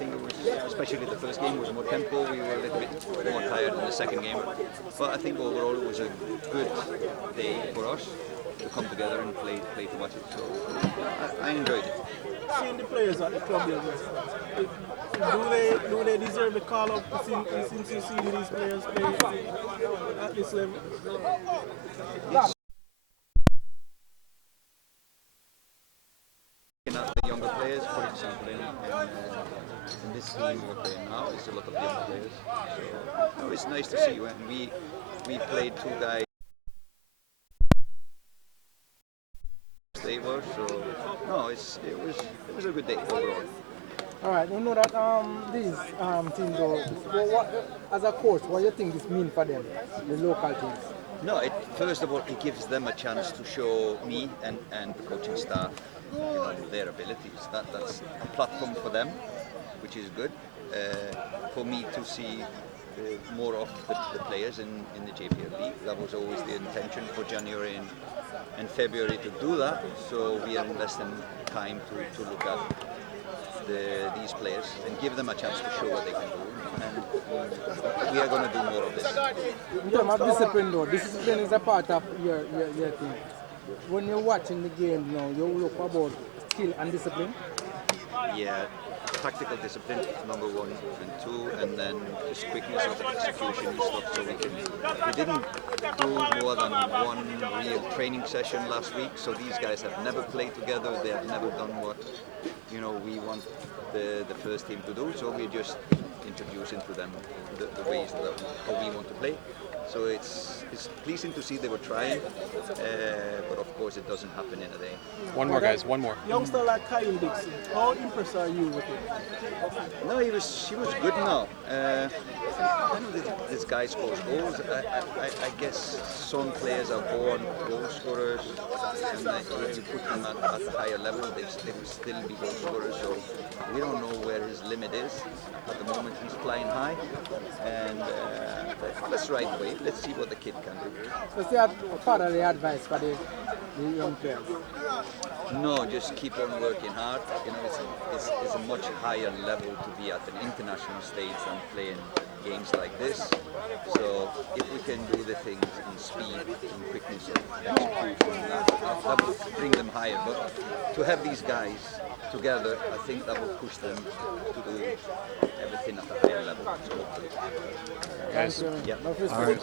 think it was, especially the first game, was more tempo. We were a little bit more tired in the second game. But I think overall it was a good day for us to come together and play to watch it. So I enjoyed it. Seeing the players at the club level, do they deserve a call up since you see these players play at this level? It's looking at the younger players, for example, in this team we're playing now, it's a lot of young players. So no, it's nice to see when we played two guys. They were so no, it was a good day overall. All right, you know that these teams, though, as a coach, what do you think this means for them, the local teams? No, first of all, it gives them a chance to show me and the coaching staff, their abilities. That's a platform for them, which is good. For me to see more of the players in the JPL League. That was always the intention for January and February to do that. So we are investing time to look at these players and give them a chance to show what they can do. And we are going to do more of this. In terms of discipline, though, discipline is a part of your thing. When you're watching the game now, you look about skill and discipline. Yeah, tactical discipline, number 1 and 2, and then just quickness of execution and stuff. So we didn't do more than one real training session last week. So these guys have never played together. They have never done what we want the first team to do. So we're just introducing to them the ways that how we want to play. So it's pleasing to see they were trying, but of course it doesn't happen in a day. One more, guys. One more. Youngster like Kaheim Dixon, how impressed are you with him? No, he was good now. I know this guy scores goals. I guess some players are born goal scorers, and if you put them at a higher level, they will still be goal scorers. So we don't know where his limit is. At the moment, he's flying high, and let's ride the wave. Let's see what the kid can do. What's your part of the advice for the young players? No, just keep on working hard. It's a much higher level to be at an international stage than playing games like this. So if we can do the things in speed and quickness of execution, that will bring them higher. But to have these guys together, I think that will push them to do everything at a higher level. So, Guys, yeah. all right.